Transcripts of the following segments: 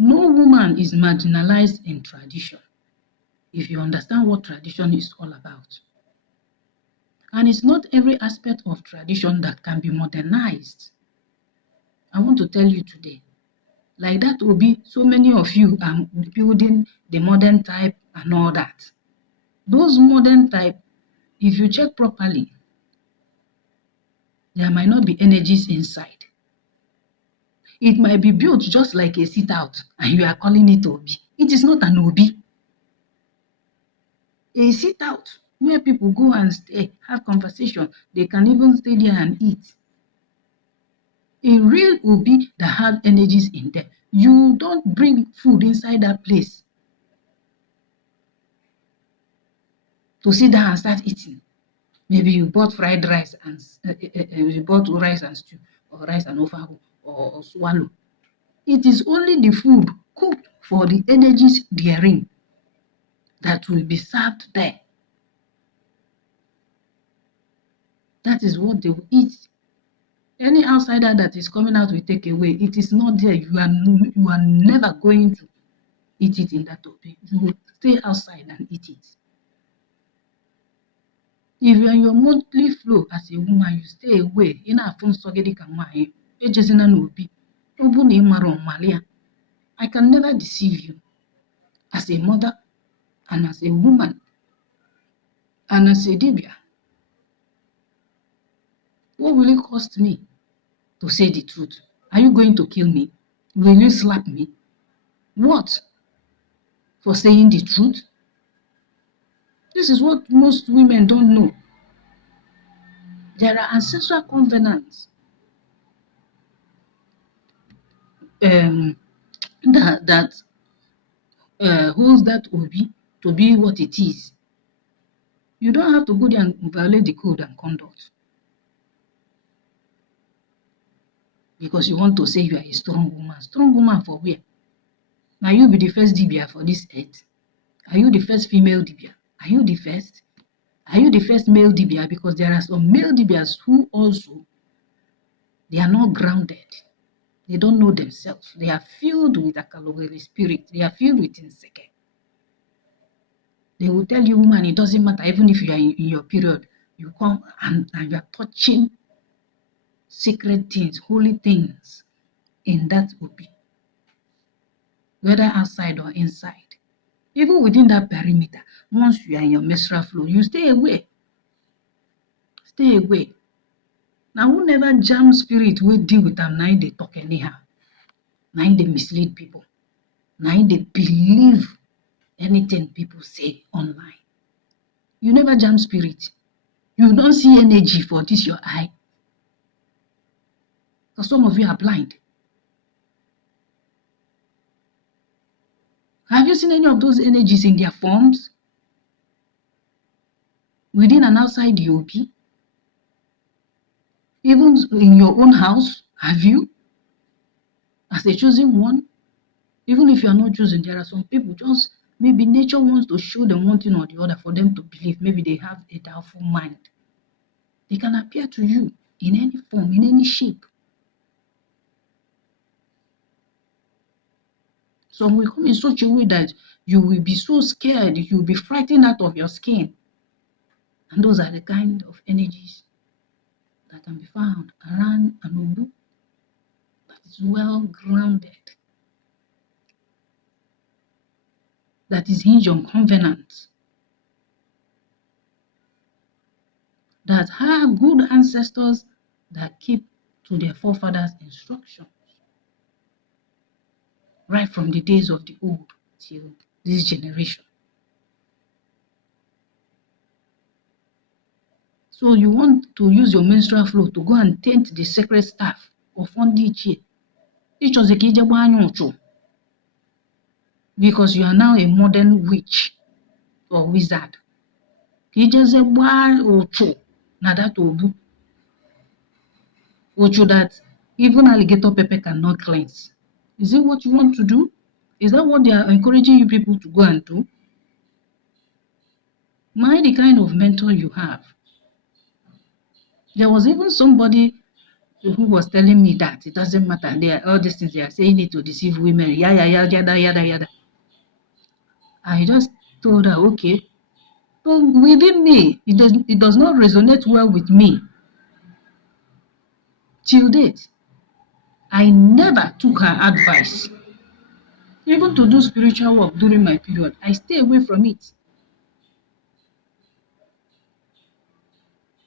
No woman is marginalized in tradition, if you understand what tradition is all about. And it's not every aspect of tradition that can be modernized. I want to tell you today, like that will be so many of you are building the modern type and all that. Those modern type, if you check properly, there might not be energies inside. It might be built just like a sit out and you are calling it Obi. It is not an Obi. A sit out where people go and stay, have conversation, they can even stay there and eat. A real Obi that has energies in there. You don't bring food inside that place to sit down and start eating. Maybe you bought fried rice and you bought rice and stew or rice and ofahu or swallow. It is only the food cooked for the energies therein that will be served there. That is what they will eat. Any outsider that is coming out will take away. It is not there. You are never going to eat it in that Obi. You will stay outside and eat it. If you are in your monthly flow as a woman, you stay away. I can never deceive you as a mother and as a woman and as a dibia. What will it cost me to say the truth? Are you going to kill me? Will you slap me? What? For saying the truth? This is what most women don't know. There are ancestral covenants that holds that Obi to be what it is. You don't have to go there and violate the code and conduct because you want to say you are a strong woman. Strong woman for where? Now you be the first dibia for this earth. Are you the first female dibia? Are you the first? Are you the first male dibia? Because there are some male dibias who also, they are not grounded. They don't know themselves. They are filled with akalogeli spirit. They are filled with inseke. They will tell you, woman, it doesn't matter. Even if you are in your period, you come and you are touching secret things, holy things in that Obi, whether outside or inside. Even within that perimeter, once you are in your menstrual flow, you stay away. Stay away. Now, who never jam spirit will deal with them, now they talk anyhow. Now they mislead people. Now they believe anything people say online. You never jam spirit. You don't see energy for this your eye. Because some of you are blind. Have you seen any of those energies in their forms? Within and outside the Obi? Even in your own house, have you? As a chosen one? Even if you are not chosen, there are some people just, maybe nature wants to show them one thing or the other for them to believe. Maybe they have a doubtful mind. They can appear to you in any form, in any shape. Some will come in such a way that you will be so scared, you will be frightened out of your skin. And those are the kind of energies that can be found around an Obu that is well grounded, that is hinged on covenant, that have good ancestors that keep to their forefathers' instructions, right from the days of the old till this generation. So you want to use your menstrual flow to go and taint the sacred staff of Ndichie. Because you are now a modern witch or wizard. That Ocho that even alligator pepper cannot cleanse. Is it what you want to do? Is that what they are encouraging you people to go and do? Mind the kind of mentor you have. There was even somebody So who was telling me that it doesn't matter? All these things they are saying it to deceive women. Yada. I just told her, okay. So within me, it does not resonate well with me. Till date, I never took her advice. Even to do spiritual work during my period, I stay away from it.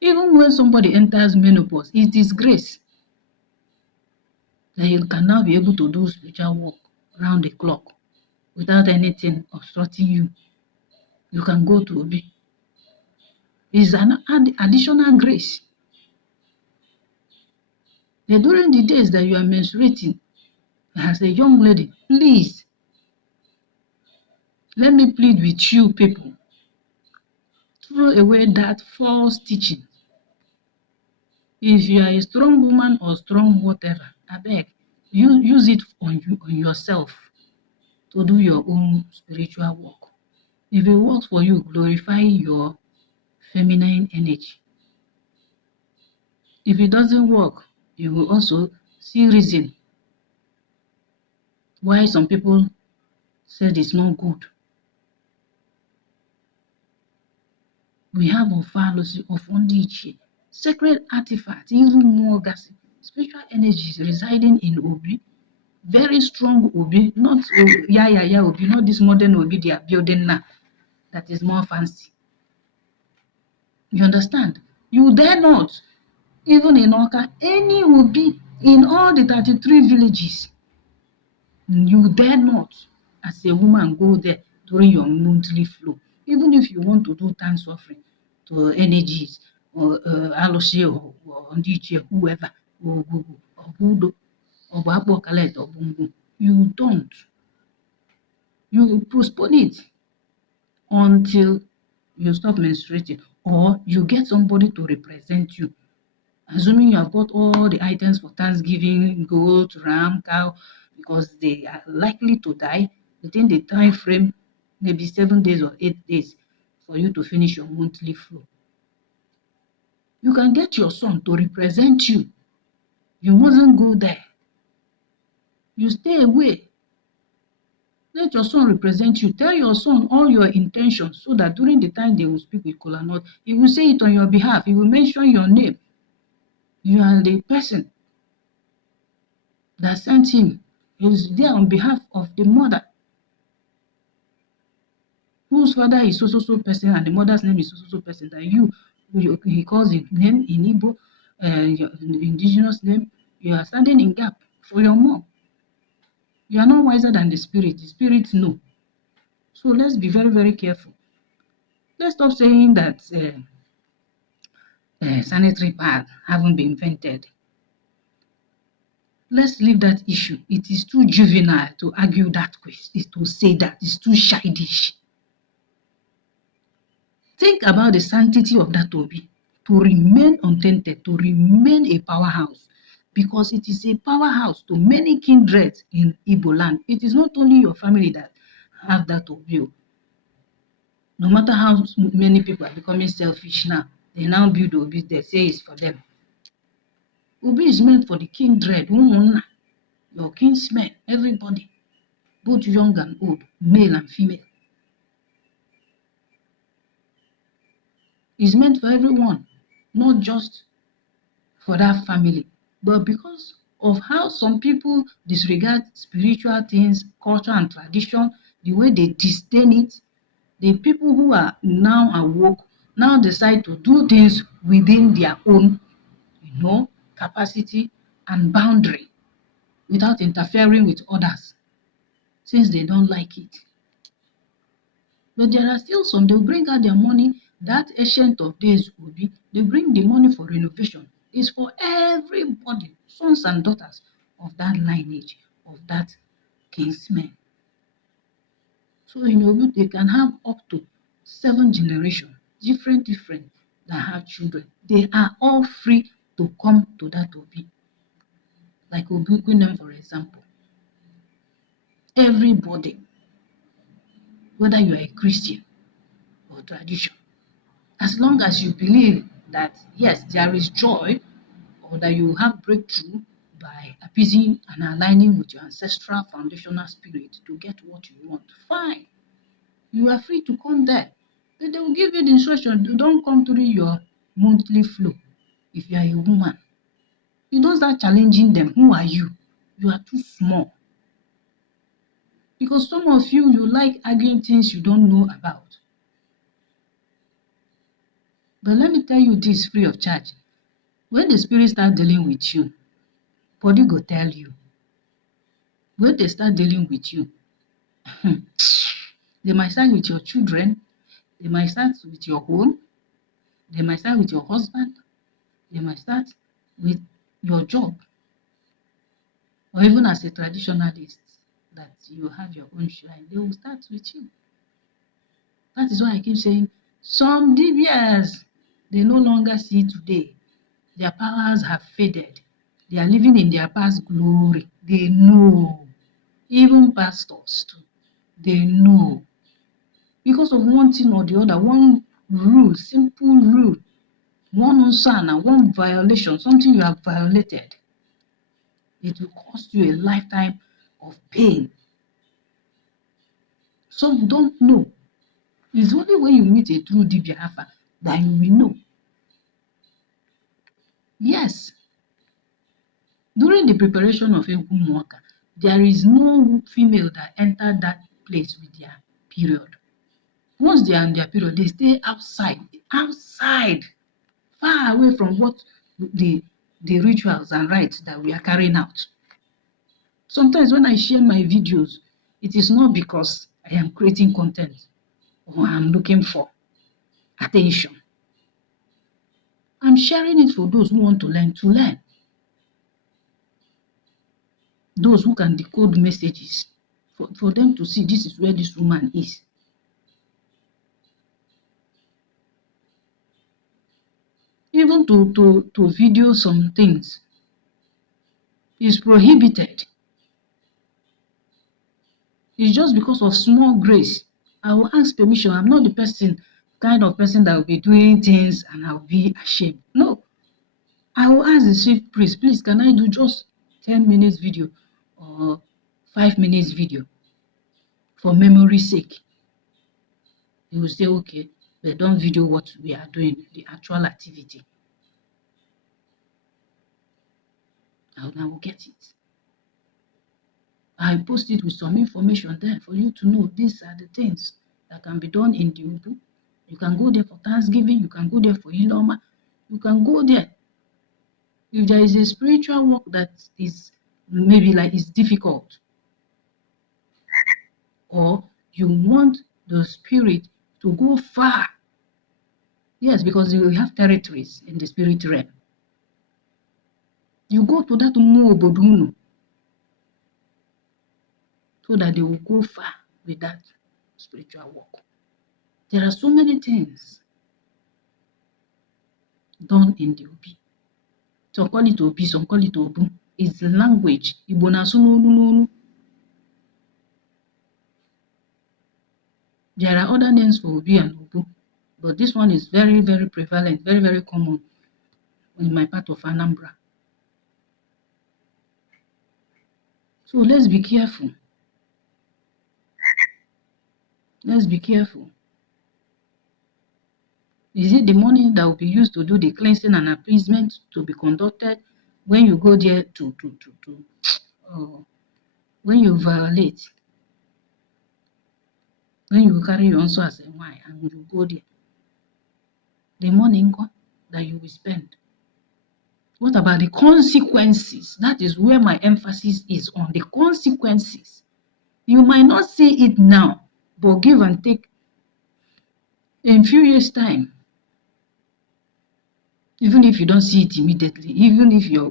Even when somebody enters menopause, it is grace that you can now be able to do spiritual work round the clock without anything obstructing you. You can go to Obi. It's an additional grace. Then during the days that you are menstruating, as a young lady, please, let me plead with you people, throw away that false teaching. If you are a strong woman or strong whatever, I beg, use it on yourself to do your own spiritual work. If it works for you, glorify your feminine energy. If it doesn't work, you will also see reason why some people said it's not good. We have fallacy of Ndichie, sacred artifacts, even more gas, spiritual energies residing in Obi, very strong Obi, not Obi, not this modern Obi they are building now, that is more fancy. You understand? You dare not, even in Oka, any Obi in all the 33 villages, you dare not, as a woman, go there during your monthly flow. Even if you want to do thanks offering to energies or Aloshi or Ndichie, whoever, or Budo, or Babo Kalet or Bungu, you don't. You postpone it until you stop menstruating or you get somebody to represent you. Assuming you have got all the items for Thanksgiving, goat, ram, cow, because they are likely to die within the time frame, maybe 7 days or 8 days, for you to finish your monthly flow. You can get your son to represent you. You mustn't go there. You stay away. Let your son represent you. Tell your son all your intentions so that during the time they will speak with Kolanot, he will say it on your behalf. He will mention your name. You are the person that sent him. He is there on behalf of the mother, whose father is so person and the mother's name is so person. That he calls his name in Igbo, your indigenous name. You are standing in gap for your mom. You are not wiser than the spirit. The spirit know. So let's be very, very careful. Let's stop saying that sanitary pads haven't been invented. Let's leave that issue. It is too juvenile to argue that question, to say that. It's too childish. Think about the sanctity of that Obi, to remain untainted, to remain a powerhouse, because it is a powerhouse to many kindreds in Igbo land. It is not only your family that have that Obi. No matter how many people are becoming selfish now, they now build Obi, they say it's for them. Obi is meant for the kindred, your kinsmen, everybody, both young and old, male and female. It's meant for everyone, not just for that family. But because of how some people disregard spiritual things, culture and tradition, the way they disdain it, the people who are now awoke now decide to do things within their own, capacity and boundary without interfering with others, since they don't like it. But there are still some, they'll bring out their money, that ancient of days will be, they bring the money for renovation. It's for everybody, sons and daughters of that lineage, of that kinsman. So they can have up to 7 generations, different, that have children. They are all free to come to that Obi. Like Obi Kunem, for example. Everybody, whether you are a Christian or tradition, as long as you believe that, yes, there is joy or that you have breakthrough by appeasing and aligning with your ancestral foundational spirit to get what you want, fine. You are free to come there. But they will give you the instruction, don't come through your monthly flow if you are a woman. You don't start challenging them. Who are you? You are too small. Because some of you like arguing things you don't know about. But let me tell you this free of charge. When the spirit start dealing with you, body go tell you. When they start dealing with you, they might start with your children, they might start with your home, they might start with your husband, they might start with your job, or even as a traditionalist that you have your own shrine, they will start with you. That is why I keep saying some DBS they no longer see today. Their powers have faded. They are living in their past glory. They know. Even pastors too. They know. Because of one thing or the other, one rule, simple rule, one unsana, one violation, something you have violated, it will cost you a lifetime of pain. Some don't know. It's only when you meet a true Dibia Alpha that you will know. Yes. During the preparation of Egwumwaka, there is no female that entered that place with their period. Once they are in their period, they stay outside, far away from what the rituals and rites that we are carrying out. Sometimes when I share my videos, it is not because I am creating content or I'm looking for attention. I'm sharing it for those who want to learn to learn. Those who can decode messages, for them to see this is where this woman is. Even to video some things is prohibited. It's just because of small grace. I will ask permission. I'm not the kind of person that will be doing things and I'll be ashamed. No. I will ask the chief priest, please, can I do just 10 minutes video or 5 minutes video for memory's sake? He will say, okay, but don't video what we are doing, the actual activity. I will get it. I post it with some information there for you to know these are the things that can be done in the Ubu. You can go there for Thanksgiving, you can go there for Iloma, you can go there. If there is a spiritual work that is maybe like it's difficult, or you want the spirit to go far, yes, because we have territories in the spirit realm. You go to that Muoboduno so that they will go far with that spiritual work. There are so many things done in the Obi. Some call it Obi, some call it Obu. It's the language. Igbo na-asụ n'olu. There are other names for Obi and Obu, but this one is very, very prevalent, very, very common in my part of Anambra. So let's be careful. Let's be careful. Is it the money that will be used to do the cleansing and appeasement to be conducted when you go there when you violate, when you carry your answer as a wine and you go there? The money that you will spend. What about the consequences? That is where my emphasis is on the consequences. You might not see it now, but give and take in a few years' time. Even if you don't see it immediately, even if your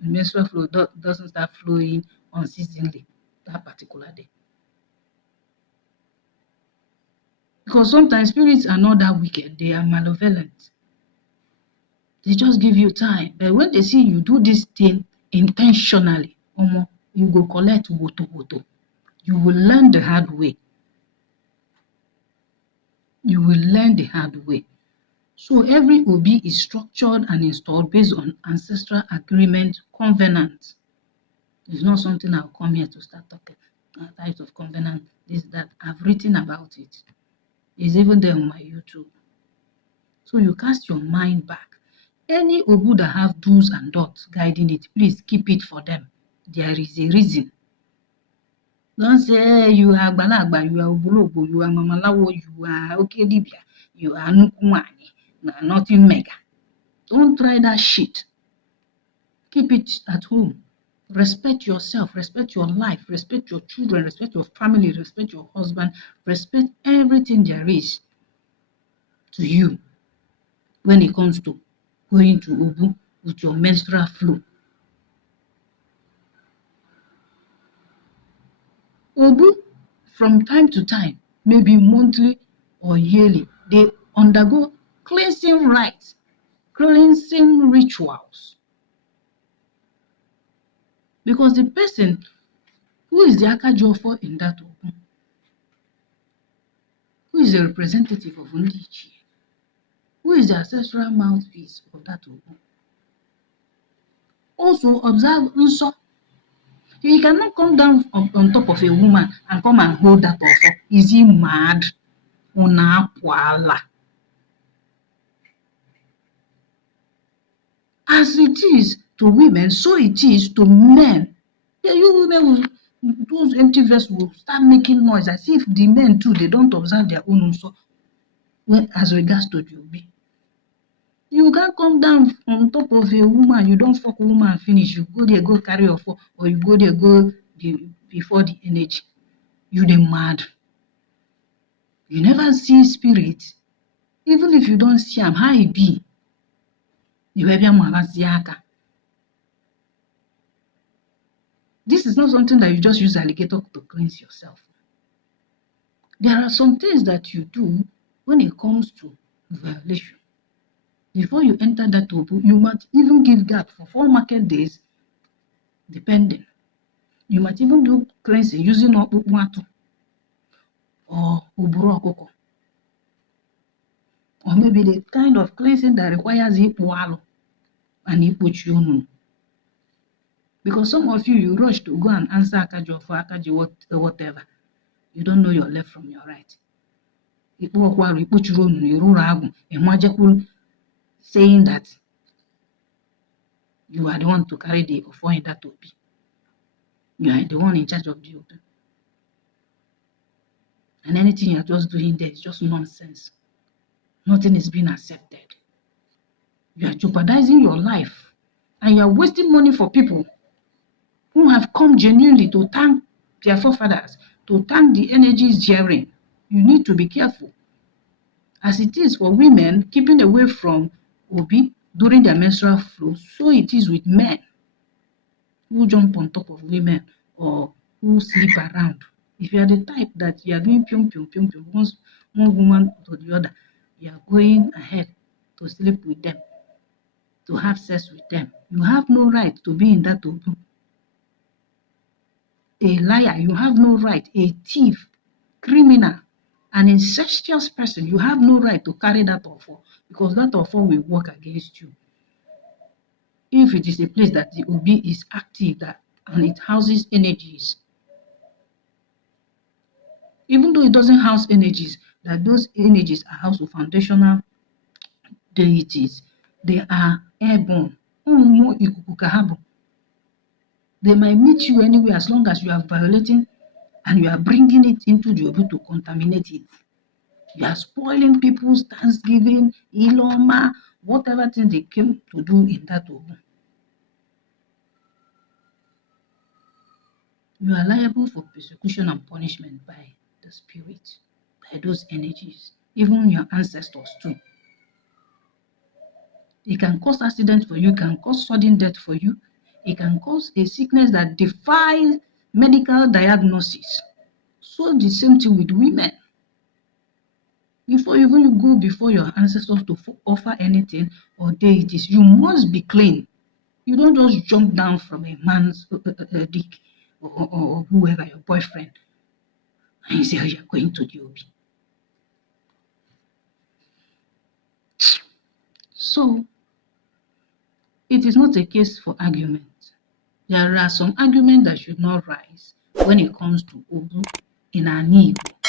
menstrual flow doesn't start flowing unceasingly that particular day. Because sometimes spirits are not that wicked, they are malevolent. They just give you time. But when they see you do this thing intentionally, you go collect woto. You will learn the hard way. You will learn the hard way. So every Obi is structured and installed based on ancestral agreement, covenant. It's not something I'll come here to start talking. Types of covenant, this, that. I've written about it. It's even there on my YouTube. So you cast your mind back. Any Obu that have do's and don'ts guiding it, please keep it for them. There is a reason. Don't say, hey, you are Balagba, you are Obulobo, you are Mamalawo, you are Okedibia, you are Nukumani, nothing mega. Don't try that shit. Keep it at home. Respect yourself, respect your life, respect your children, respect your family, respect your husband, respect everything there is to you when it comes to going to Obu with your menstrual flow. Obu, from time to time, maybe monthly or yearly, they undergo cleansing rites, cleansing rituals. Because the person who is the Akajofo in that Obu, who is the representative of Ndichie, who is the ancestral mouthpiece of that Obu, also observe Nso. He cannot come down on top of a woman and come and hold that offer. Is he mad? As it is to women, so it is to men. Yeah, you women will, those empty vessels will start making noise as if the men too, they don't observe their own also when as regards to the Obi. You can't come down on top of a woman, you don't fuck a woman and finish. You go there, go carry your phone, or you go there, go before the energy. You dey mad. You never see spirit. Even if you don't see him, how he be? You This is not something that you just use alligator to cleanse yourself. There are some things that you do when it comes to violation. Before you enter that Obu, you might even give gap for 4 market days, depending. You might even do cleansing using Okpukmatu or Uburu Okoko. Or maybe the kind of cleansing that requires Ikpualu and Ikpochunu. Because some of you, you rush to go and answer Akaji for Akaji whatever. You don't know your left from your right. Saying that you are the one to carry the offer in that Obi. You are the one in charge of the Obi. And anything you're just doing there is just nonsense. Nothing is being accepted. You are jeopardizing your life and you are wasting money for people who have come genuinely to thank their forefathers, to thank the energies sharing. You need to be careful. As it is for women keeping away from Obi during their menstrual flow, so it is with men who jump on top of women or who sleep around. If you are the type that you are doing pium pium pium pium, one woman to the other, you are going ahead to sleep with them, to have sex with them. You have no right to be in that Obu. A liar, you have no right. A thief, criminal, an incestuous person, you have no right to carry that offer because that offer will work against you. If it is a place that the Obi is active and it houses energies, even though it doesn't house energies, that those energies are housed with foundational deities, they are airborne. They might meet you anywhere as long as you are violating and you are bringing it into the Obi to contaminate it. You are spoiling people's Thanksgiving, Iloma, whatever thing they came to do in that Obu. You are liable for persecution and punishment by the spirit, by those energies, even your ancestors too. It can cause accident for you, it can cause sudden death for you, it can cause a sickness that defies medical diagnosis. So the same thing with women. Before even you go before your ancestors to offer anything or deities, you must be clean. You don't just jump down from a man's dick or whoever, your boyfriend, and you say, oh, you're going to the Obi. So, it is not a case for argument. There are some arguments that should not rise when it comes to Obu in Igbo.